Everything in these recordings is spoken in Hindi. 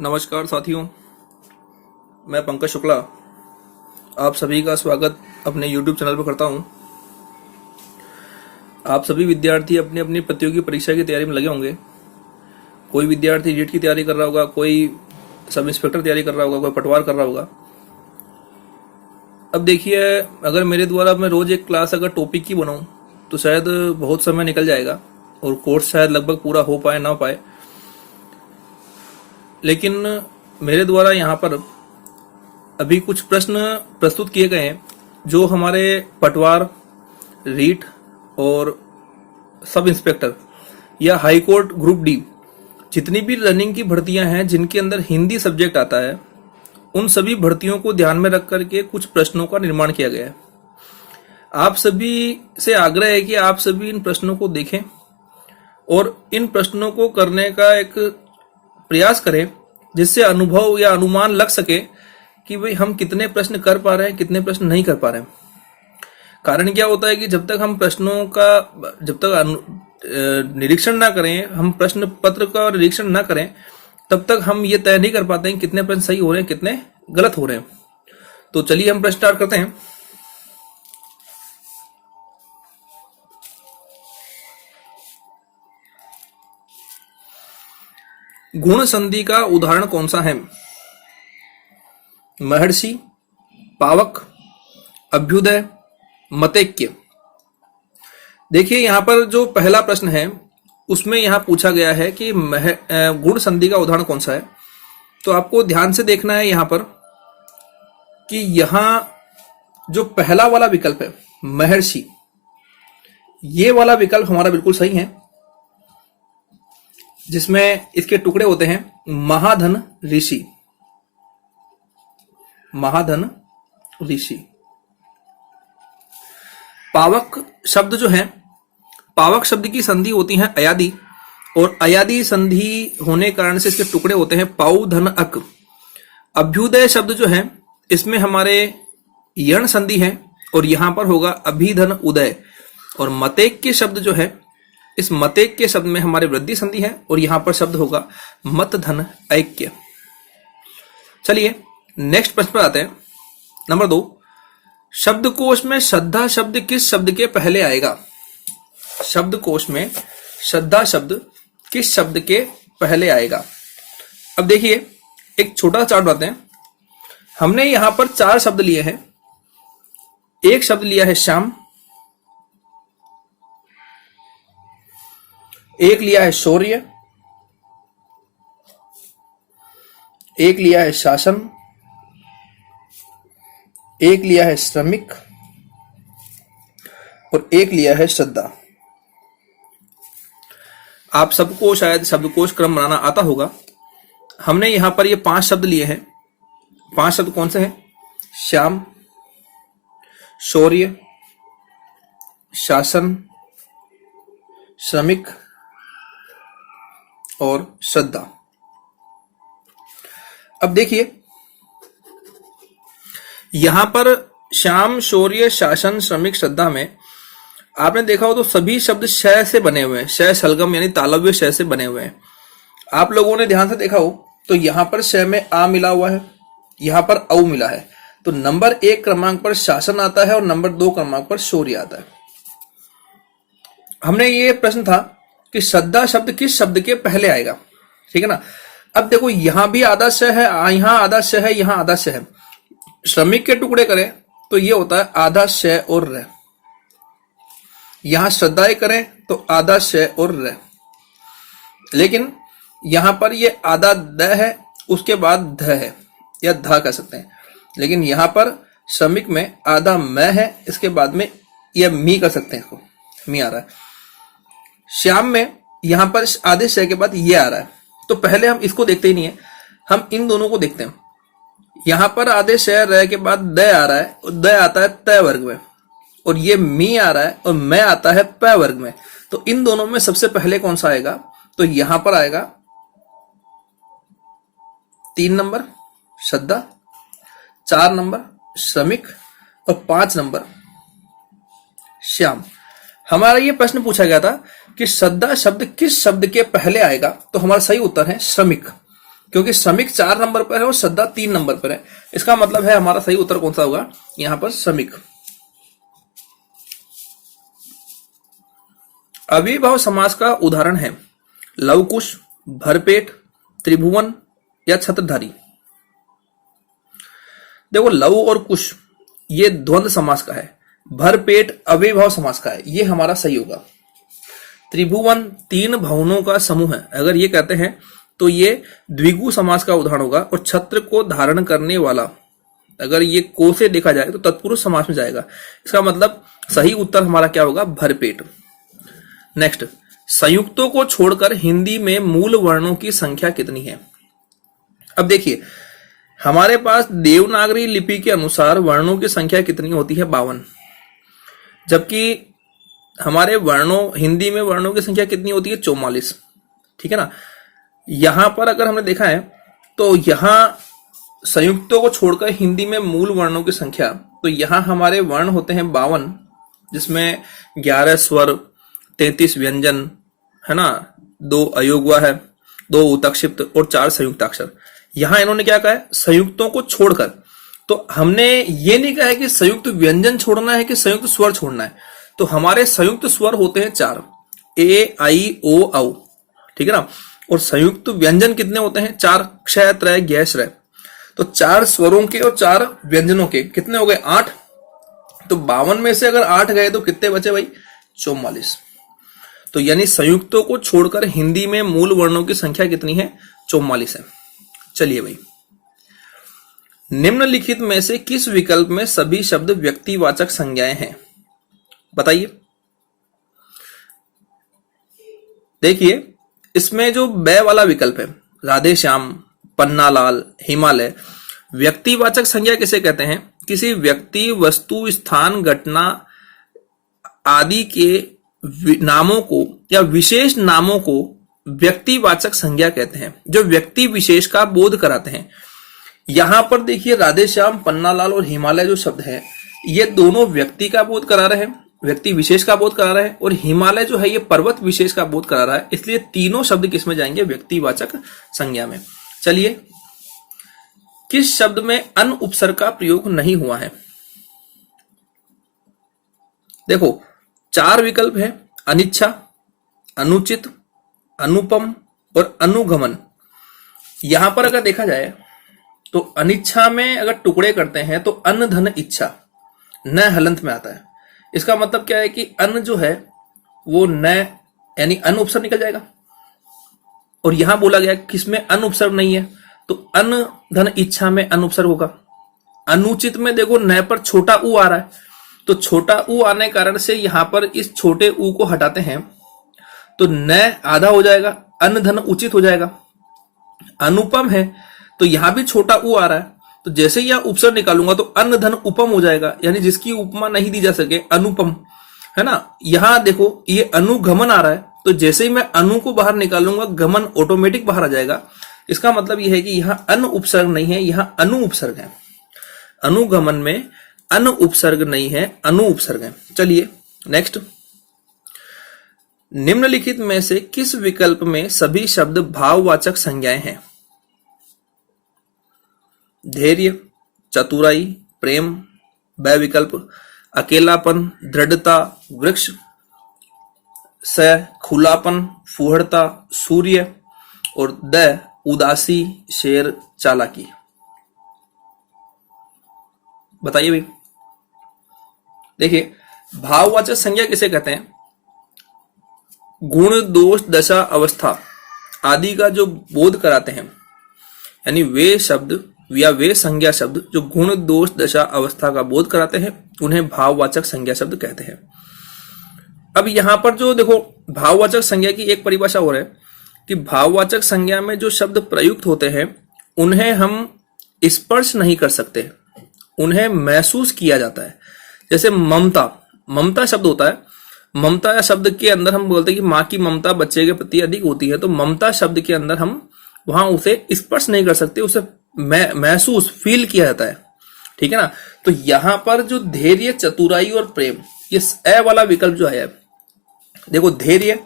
नमस्कार साथियों, मैं पंकज शुक्ला आप सभी का स्वागत अपने YouTube चैनल पर करता हूं। आप सभी विद्यार्थी अपनी अपनी प्रतियोगी परीक्षा की तैयारी में लगे होंगे। कोई विद्यार्थी रीट की तैयारी कर रहा होगा, कोई सब इंस्पेक्टर तैयारी कर रहा होगा, कोई पटवार कर रहा होगा। अब देखिए, अगर मेरे द्वारा मैं रोज एक क्लास अगर टॉपिक की बनाऊं तो शायद बहुत समय निकल जाएगा और कोर्स शायद लगभग पूरा हो पाए ना पाए। लेकिन मेरे द्वारा यहाँ पर अभी कुछ प्रश्न प्रस्तुत किए गए हैं जो हमारे पटवार, रीट और सब इंस्पेक्टर या हाई कोर्ट ग्रुप डी जितनी भी रनिंग की भर्तियां हैं जिनके अंदर हिंदी सब्जेक्ट आता है, उन सभी भर्तियों को ध्यान में रख करके कुछ प्रश्नों का निर्माण किया गया है। आप सभी से आग्रह है कि आप सभी इन प्रश्नों को देखें और इन प्रश्नों को करने का एक प्रयास करें जिससे अनुभव या अनुमान लग सके कि भाई हम कितने प्रश्न कर पा रहे हैं, कितने प्रश्न नहीं कर पा रहे हैं। कारण क्या होता है कि जब तक हम प्रश्नों का निरीक्षण ना करें, हम प्रश्न पत्र का निरीक्षण ना करें, तब तक हम ये तय नहीं कर पाते हैं कितने प्रश्न सही हो रहे हैं, कितने गलत हो रहे हैं। तो चलिए हम प्रश्न स्टार्ट करते हैं। गुण संधि का उदाहरण कौन सा है? महर्षि, पावक, अभ्युदय, मतैक्य। देखिए यहां पर जो पहला प्रश्न है उसमें यहां पूछा गया है कि गुण संधि का उदाहरण कौन सा है। तो आपको ध्यान से देखना है यहां पर कि यहां जो पहला वाला विकल्प है महर्षि, ये वाला विकल्प हमारा बिल्कुल सही है, जिसमें इसके टुकड़े होते हैं महाधन ऋषि। महाधन ऋषि। पावक शब्द जो है, पावक शब्द की संधि होती है अयादि, और अयादि संधि होने कारण से इसके टुकड़े होते हैं पाउ धन अक। अभ्युदय शब्द जो है इसमें हमारे यण संधि है और यहां पर होगा अभिधन उदय। और मतैक्य शब्द जो है, इस मतैक्य शब्द में हमारे वृद्धि संधि है और यहां पर शब्द होगा मत धन ऐक्य। चलिए नेक्स्ट प्रश्न पर आते हैं। नंबर 2, शब्दकोश में श्रद्धा शब्द किस शब्द के पहले आएगा? शब्दकोश में श्रद्धा शब्द किस शब्द के पहले आएगा? अब देखिए एक छोटा चार्ट बनाते हैं। हमने यहां पर 4 शब्द लिए हैं। एक शब्द लिया है श्याम, एक लिया है शौर्य, एक लिया है शासन, एक लिया है श्रमिक और एक लिया है श्रद्धा। आप सबको शायद शब्दकोश क्रम बनाना आता होगा। हमने यहां पर ये 5 शब्द लिए हैं। 5 शब्द कौन से हैं? श्याम, शौर्य, शासन, श्रमिक और श्रद्धा। अब देखिए यहां पर श्याम, शौर्य, शासन, श्रमिक, श्रद्धा में आपने देखा हो तो सभी शब्द श से बने हुए हैं। श शलगम यानी तालव्य श से बने हुए हैं। आप लोगों ने ध्यान से देखा हो तो यहां पर श में आ मिला हुआ है, यहां पर औ मिला है। तो नंबर 1 क्रमांक पर शासन आता है और नंबर 2 क्रमांक पर शौर्य आता है। हमने ये प्रश्न था कि श्रद्धा शब्द किस शब्द के पहले आएगा, ठीक है ना। अब देखो यहां भी आधा श है, यहां आधा श है, यहां आधा श है। श्रमिक के टुकड़े करें तो ये होता है आधा श और र। यहां श्रद्धाएं करें तो आधा श और र। लेकिन यहां पर ये आधा द है, उसके बाद ध है या धा कह सकते हैं। लेकिन यहां पर श्रमिक में आधा म है, इसके बाद में यह मी कर सकते हैं, इसको मी आ रहा है। श्याम में यहां पर आधे श के बाद ये आ रहा है। तो पहले हम इसको देखते ही नहीं है, हम इन दोनों को देखते हैं। यहां पर आधे श र के बाद द आ रहा है और द आता है त वर्ग में, और ये मी आ रहा है और मैं आता है प वर्ग में। तो इन दोनों में सबसे पहले कौन सा आएगा? तो यहां पर आएगा 3 नंबर श्रद्धा, 4 नंबर श्रमिक और 5 नंबर श्याम। हमारा ये प्रश्न पूछा गया था कि श्रद्धा शब्द किस शब्द के पहले आएगा, तो हमारा सही उत्तर है श्रमिक। क्योंकि श्रमिक 4 नंबर पर है और श्रद्धा 3 नंबर पर है। इसका मतलब है हमारा सही उत्तर कौन सा होगा, यहां पर श्रमिक। अव्ययीभाव समास का उदाहरण है लवकुश, भरपेट, त्रिभुवन या छत्रधारी। देखो लव और कुश ये द्वंद्व समास का है, भरपेट अव्ययीभाव समास का है, ये हमारा सही होगा। त्रिभुवन 3 भवनों का समूह है, अगर ये कहते हैं तो ये द्विगु समास का उदाहरण होगा। और छत्र को धारण करने वाला, अगर ये को से देखा जाए तो तत्पुरुष समास में जाएगा। इसका मतलब सही उत्तर हमारा क्या होगा, भरपेट। नेक्स्ट, संयुक्तों को छोड़कर हिंदी में मूल वर्णों की संख्या कितनी है। अब देखिए हमारे पास देवनागरी लिपि के अनुसार वर्णों की संख्या कितनी होती है, 52। जबकि हमारे वर्णों हिंदी में वर्णों की संख्या कितनी होती है, 44। ठीक है ना। यहां पर अगर हमने देखा है तो यहां संयुक्तों को छोड़कर हिंदी में मूल वर्णों की संख्या, तो यहां हमारे वर्ण होते हैं 52, जिसमें 11 स्वर, 33 व्यंजन है ना, 2 अयोगवा है, 2 उत्क्षिप्त और 4 संयुक्ताक्षर। यहां इन्होंने क्या कहा है, संयुक्तों को छोड़कर। तो हमने ये नहीं कहा है कि संयुक्त व्यंजन छोड़ना है कि संयुक्त स्वर छोड़ना है। तो हमारे संयुक्त स्वर होते हैं 4, ए आई ओ औ, ठीक है ना। और संयुक्त व्यंजन कितने होते हैं, 4, क्षय, त्रय, ज्ञ, श्रय। तो 4 स्वरों के और 4 व्यंजनों के कितने हो गए, 8। तो 52 में से अगर 8 गए तो कितने बचे भाई, 44। तो यानी संयुक्तों को छोड़कर हिंदी में मूल वर्णों की संख्या कितनी है, 44 है। चलिए भाई, निम्नलिखित में से किस विकल्प में सभी शब्द व्यक्तिवाचक संज्ञाएं हैं, बताइए। देखिए इसमें जो ब वाला विकल्प है, राधे श्याम, पन्नालाल, हिमालय, व्यक्तिवाचक संज्ञा किसे कहते हैं, किसी व्यक्ति, वस्तु, स्थान, घटना आदि के नामों को या विशेष नामों को व्यक्तिवाचक संज्ञा कहते हैं, जो व्यक्ति विशेष का बोध कराते हैं। यहां पर देखिए राधे श्याम, पन्नालाल और हिमालय जो शब्द है, ये दोनों व्यक्ति का बोध करा रहे हैं, व्यक्ति विशेष का बोध करा रहे हैं। और हिमालय जो है ये पर्वत विशेष का बोध करा रहा है। इसलिए तीनों शब्द किसमें जाएंगे, व्यक्तिवाचक संज्ञा में। चलिए, किस शब्द में अन उपसर्ग का प्रयोग नहीं हुआ है। देखो 4 विकल्प है, अनिच्छा, अनुचित, अनुपम और अनुगमन। यहां पर अगर देखा जाए तो अनिच्छा में अगर टुकड़े करते हैं तो अन धन इच्छा, न हलंत में आता है। इसका मतलब क्या है कि अन जो है वो न यानी अन उपसर्ग निकल जाएगा। और यहां बोला गया किसमें अन उपसर्ग नहीं है, तो अन धन इच्छा में अन उपसर्ग होगा। अनुचित में देखो न पर छोटा ऊ आ रहा है, तो छोटा ऊ आने कारण से यहां पर इस छोटे ऊ को हटाते हैं तो न आधा हो जाएगा, अन धन उचित हो जाएगा। अनुपम है तो यहां भी छोटा ऊ आ रहा है, तो जैसे ही यहां उपसर्ग निकालूंगा तो अन धन उपम हो जाएगा, यानी जिसकी उपमा नहीं दी जा सके, अनुपम है ना। यहां देखो ये अनुगमन आ रहा है, तो जैसे ही मैं अनु को बाहर निकालूंगा गमन ऑटोमेटिक बाहर आ जाएगा। इसका मतलब यह है कि यहां अन उपसर्ग नहीं है, यहां अनु उपसर्ग है। अनुगमन में अन उपसर्ग नहीं है, अनु उपसर्ग है। चलिए नेक्स्ट, निम्नलिखित में से किस विकल्प में सभी शब्द भाववाचक संज्ञाएं हैं। धैर्य, चतुराई, प्रेम, ब विकल्प, अकेलापन, दृढ़ता, वृक्ष, स खुलापन, फूहड़ता, सूर्य और द उदासी, शेर, चालाकी। बताइए भाई। देखिए भाववाचक संज्ञा किसे कहते हैं, गुण, दोष, दशा, अवस्था आदि का जो बोध कराते हैं, यानी वे शब्द या वे संज्ञा शब्द जो गुण, दोष, दशा, अवस्था का बोध कराते हैं उन्हें भाववाचक संज्ञा शब्द कहते हैं। अब यहां पर जो देखो भाववाचक संज्ञा की एक परिभाषा और है कि भाववाचक संज्ञा में जो शब्द प्रयुक्त होते हैं उन्हें हम स्पर्श नहीं कर सकते, उन्हें महसूस किया जाता है। जैसे ममता, ममता शब्द होता है, ममता शब्द के अंदर हम बोलते हैं कि माँ की ममता बच्चे के प्रति अधिक होती है, तो ममता शब्द के अंदर हम वहां उसे स्पर्श नहीं कर सकते, उसे महसूस फील किया जाता है। ठीक है ना। तो यहां पर जो धैर्य, चतुराई और प्रेम, ये ए वाला विकल्प जो है, देखो धैर्य,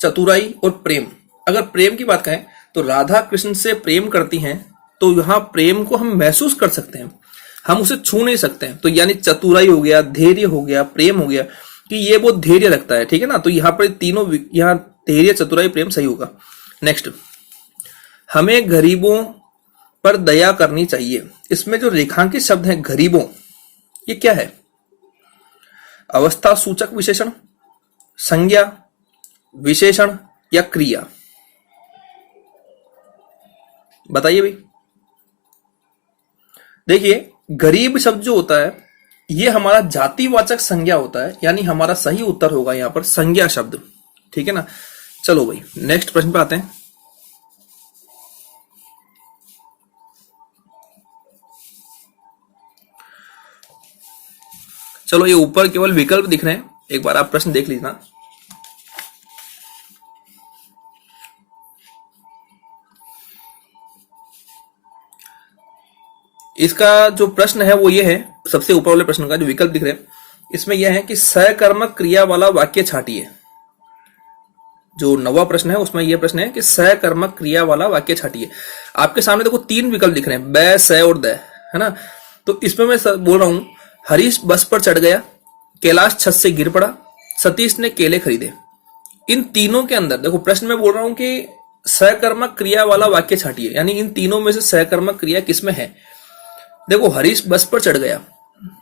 चतुराई और प्रेम। अगर प्रेम की बात करें तो राधा कृष्ण से प्रेम करती हैं, तो यहाँ प्रेम को हम महसूस कर सकते हैं, हम उसे छू नहीं सकते हैं। तो यानी चतुराई हो गया, धैर्य हो गया, प्रेम हो गया, कि ये वो धैर्य रखता है, ठीक है ना। तो यहाँ पर तीनों, यहाँ धैर्य, चतुराई, प्रेम सही होगा। नेक्स्ट, हमें गरीबों पर दया करनी चाहिए। इसमें जो रेखांकित शब्द है गरीबों, ये क्या है? अवस्था सूचक विशेषण, संज्ञा, विशेषण या क्रिया? बताइए भाई। देखिए, गरीब शब्द जो होता है ये हमारा जातिवाचक संज्ञा होता है, यानी हमारा सही उत्तर होगा यहां पर संज्ञा शब्द, ठीक है ना। चलो भाई नेक्स्ट प्रश्न पे आते हैं। चलो, ये ऊपर केवल विकल्प दिख रहे हैं, एक बार आप प्रश्न देख लीजिए ना। इसका जो प्रश्न है वो ये है, सबसे ऊपर वाले प्रश्न का जो विकल्प दिख रहे हैं इसमें यह है कि सकर्मक क्रिया वाला वाक्य छाटिए। जो नवा प्रश्न है उसमें यह प्रश्न है कि सकर्मक क्रिया वाला वाक्य छाटिए। आपके सामने देखो तीन विकल्प दिख रहे हैं, बै, स और द, है ना। तो इसमें मैं बोल रहा हूं, हरीश बस पर चढ़ गया, कैलाश छत से गिर पड़ा, सतीश ने केले खरीदे। इन तीनों के अंदर देखो प्रश्न में बोल रहा हूं कि सकर्मक क्रिया वाला वाक्य छाटिए, यानी इन तीनों में से सकर्मक क्रिया किसमें है। देखो, हरीश बस पर चढ़ गया,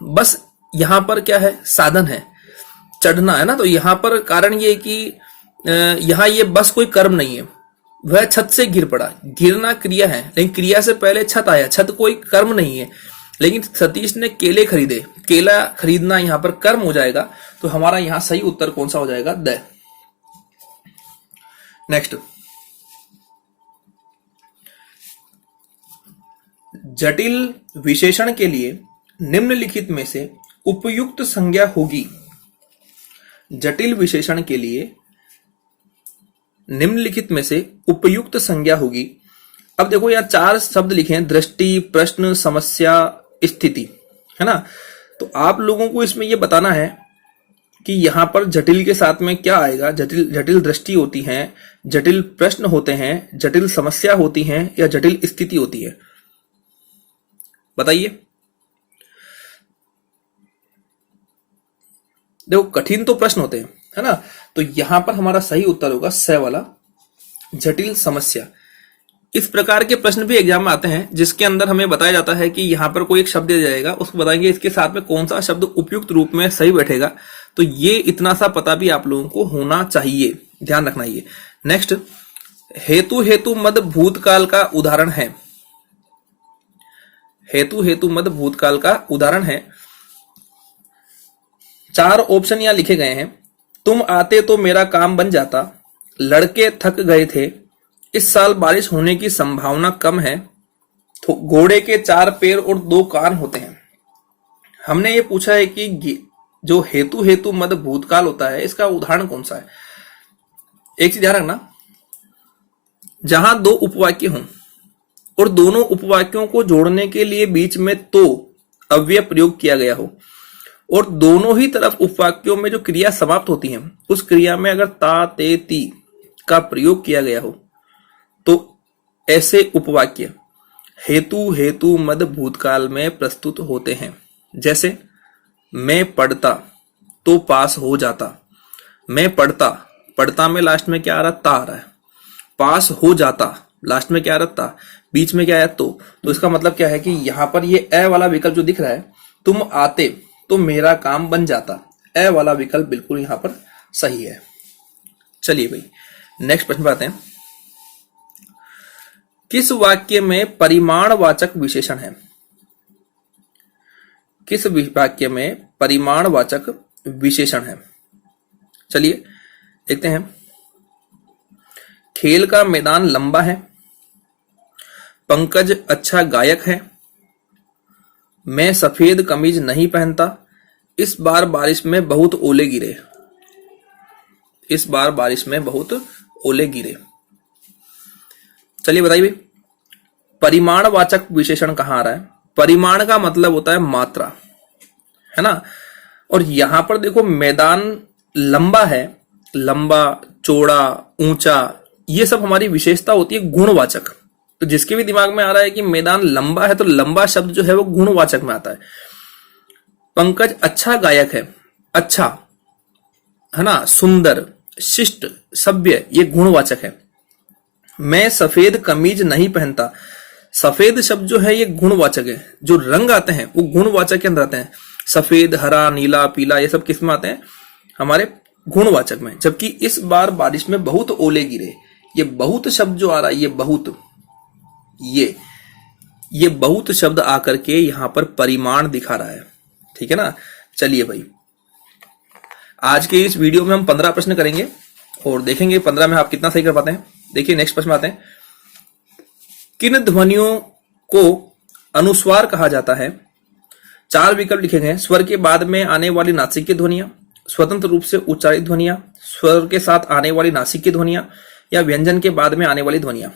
बस यहां पर क्या है? साधन है, चढ़ना है ना। तो यहां पर कारण ये कि यहां ये बस कोई कर्म नहीं है, वह छत से गिर पड़ा, गिरना क्रिया है, लेकिन क्रिया से पहले छत आया, छत कोई कर्म नहीं है। लेकिन सतीश ने केले खरीदे, केला खरीदना यहां पर कर्म हो जाएगा, तो हमारा यहां सही उत्तर कौन सा हो जाएगा? द। नेक्स्ट, जटिल विशेषण के लिए निम्नलिखित में से उपयुक्त संज्ञा होगी। जटिल विशेषण के लिए निम्नलिखित में से उपयुक्त संज्ञा होगी। अब देखो यहाँ चार शब्द लिखे हैं, दृष्टि, प्रश्न, समस्या, स्थिति, है ना। तो आप लोगों को इसमें यह बताना है कि यहां पर जटिल के साथ में क्या आएगा। जटिल दृष्टि होती है, जटिल प्रश्न होते हैं, जटिल समस्या होती है, या जटिल स्थिति होती है? बताइए। देखो, कठिन तो प्रश्न होते हैं, है ना। तो यहां पर हमारा सही उत्तर होगा स वाला, जटिल समस्या। इस प्रकार के प्रश्न भी एग्जाम में आते हैं, जिसके अंदर हमें बताया जाता है कि यहां पर कोई एक शब्द दिया जाएगा, उसको बताएंगे इसके साथ में कौन सा शब्द उपयुक्त रूप में सही बैठेगा। तो ये इतना सा पता भी आप लोगों को होना चाहिए, ध्यान रखना ये। नेक्स्ट, हेतु मद भूतकाल का उदाहरण है। हेतु मद भूतकाल का उदाहरण है। चार ऑप्शन यहां लिखे गए हैं। तुम आते तो मेरा काम बन जाता, लड़के थक गए थे, इस साल बारिश होने की संभावना कम है, तो घोड़े के चार पैर और दो कान होते हैं। हमने ये पूछा है कि जो हेतु मद भूतकाल होता है, इसका उदाहरण कौन सा है। एक चीज ध्यान रखना, जहां दो उपवाक्य हों और दोनों उपवाक्यों को जोड़ने के लिए बीच में तो अव्यय प्रयोग किया गया हो, और दोनों ही तरफ उपवाक्यों में जो क्रिया समाप्त होती है, उस क्रिया में अगर ता, ते, ती का प्रयोग किया गया हो, तो ऐसे उपवाक्य हेतु मद भूतकाल में प्रस्तुत होते हैं। जैसे, मैं पढ़ता तो पास हो जाता, मैं पढ़ता में लास्ट में क्या आ रहा? ता आ रहा है। पास हो जाता, लास्ट में क्या आ रहा? ता, बीच में क्या है? तो इसका मतलब क्या है कि यहां पर ये ए वाला विकल्प जो दिख रहा है, तुम आते तो मेरा काम बन जाता, ए वाला विकल्प बिल्कुल यहां पर सही है। चलिए भाई नेक्स्ट प्रश्न पर आते हैं। किस वाक्य में परिमाणवाचक विशेषण है? किस वाक्य में परिमाणवाचक विशेषण है? चलिए देखते हैं। खेल का मैदान लंबा है, पंकज अच्छा गायक है, मैं सफेद कमीज नहीं पहनता, इस बार बारिश में बहुत ओले गिरे। इस बार बारिश में बहुत ओले गिरे। चलिए बताइए, परिमाणवाचक विशेषण कहां आ रहा है? परिमाण का मतलब होता है मात्रा, है ना। और यहां पर देखो मैदान लंबा है, लंबा, चौड़ा, ऊंचा, ये सब हमारी विशेषता होती है गुणवाचक। तो जिसके भी दिमाग में आ रहा है कि मैदान लंबा है, तो लंबा शब्द जो है वो गुणवाचक में आता है। पंकज अच्छा गायक है, अच्छा है ना, सुंदर, शिष्ट, सभ्य, ये गुणवाचक है। मैं सफेद कमीज नहीं पहनता, सफेद शब्द जो है ये गुणवाचक है। जो रंग आते हैं वो गुणवाचक के अंदर आते हैं। सफेद, हरा, नीला, पीला, ये सब किस में आते हैं? हमारे गुणवाचक में। जबकि इस बार बारिश में बहुत ओले गिरे, ये बहुत शब्द जो आ रहा है, ये बहुत, ये बहुत शब्द आकर के यहां पर परिमाण दिखा रहा है। ठीक है ना। चलिए भाई, आज के इस वीडियो में हम 15 प्रश्न करेंगे और देखेंगे 15 में आप कितना सही कर पाते हैं। देखिए नेक्स्ट प्रश्न आते हैं। किन ध्वनियों को अनुस्वार कहा जाता है? 4 विकल्प लिखे गए हैं। स्वर के बाद में आने वाली नासिकीय ध्वनियां, स्वतंत्र रूप से उच्चारित ध्वनियां, स्वर के साथ आने वाली नासिकीय ध्वनियां, या व्यंजन के बाद में आने वाली ध्वनियां।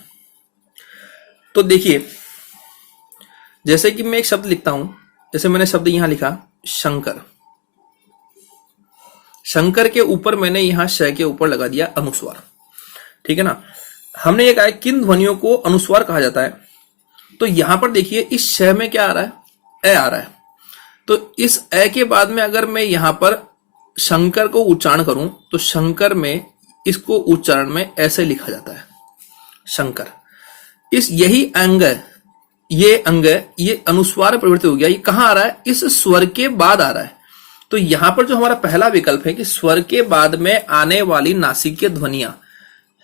तो देखिए, जैसे कि मैं एक शब्द लिखता हूं, जैसे मैंने शब्द यहां लिखा शंकर। शंकर के ऊपर मैंने यहां श के ऊपर लगा दिया अनुस्वार। ठीक है ना। हमने ये कहा किन ध्वनियों को अनुस्वार कहा जाता है। तो यहां पर देखिए इस श में क्या आ रहा है? ए आ रहा है। तो इस ए के बाद में अगर मैं यहां पर शंकर को उच्चारण करूं तो शंकर में इसको उच्चारण में ऐसे लिखा जाता है शंकर। इस यही अंग, ये अनुस्वार प्रवृत्ति हो गया। ये कहां आ रहा है? इस स्वर के बाद आ रहा है। तो यहां पर जो हमारा पहला विकल्प है कि स्वर के बाद में आने वाली नासिकीय ध्वनियां,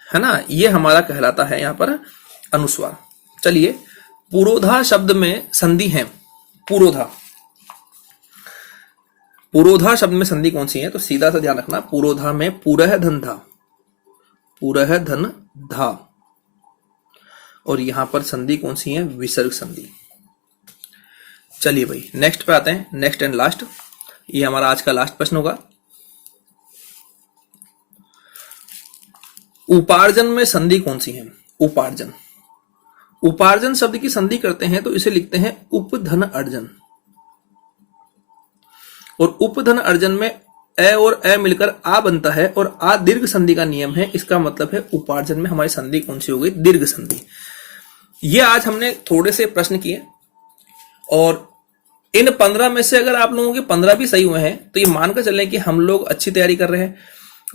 है ना, ये हमारा कहलाता है यहां पर अनुस्वार। चलिए, पुरोधा शब्द में संधि है। पुरोधा, पुरोधा शब्द में संधि कौन सी है? तो सीधा सा ध्यान रखना, पुरोधा में पुरह धन धा, पुरह धन धा, और यहां पर संधि कौन सी है? विसर्ग संधि। चलिए भाई नेक्स्ट पे आते हैं, नेक्स्ट एंड लास्ट। ये हमारा आज का लास्ट प्रश्न होगा। उपार्जन में संधि कौन सी है? उपार्जन, उपार्जन शब्द की संधि करते हैं तो इसे लिखते हैं उपधन अर्जन। और उपधन अर्जन में ए और ए मिलकर आ बनता है और आ दीर्घ संधि का नियम है। इसका मतलब है उपार्जन में हमारी संधि कौन सी हो गई? दीर्घ संधि। ये आज हमने थोड़े से प्रश्न किए और इन 15 में से अगर आप लोगों के 15 भी सही हुए हैं तो ये मानकर चलें कि हम लोग अच्छी तैयारी कर रहे हैं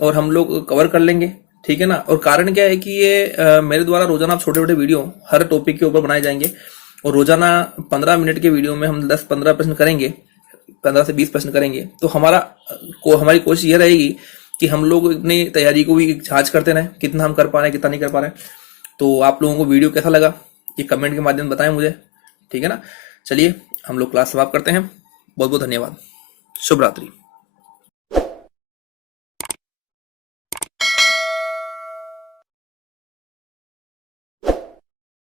और हम लोग कवर कर लेंगे। ठीक है ना। और कारण क्या है कि ये मेरे द्वारा रोजाना छोटे छोटे वीडियो हर टॉपिक के ऊपर बनाए जाएंगे और रोजाना 15 मिनट के वीडियो में हम 10-15 प्रश्न करेंगे, 15 से 20 प्रश्न करेंगे। तो हमारी कोशिश ये रहेगी कि हम लोग अपनी तैयारी को भी जांच करते रहें, कितना हम कर पा रहे हैं, कितना नहीं कर पा रहे हैं। तो आप लोगों को वीडियो कैसा लगा ये कमेंट के माध्यम से बताएं मुझे। ठीक है ना। चलिए हम लोग क्लास समाप्त करते हैं। बहुत बहुत धन्यवाद। शुभ रात्रि।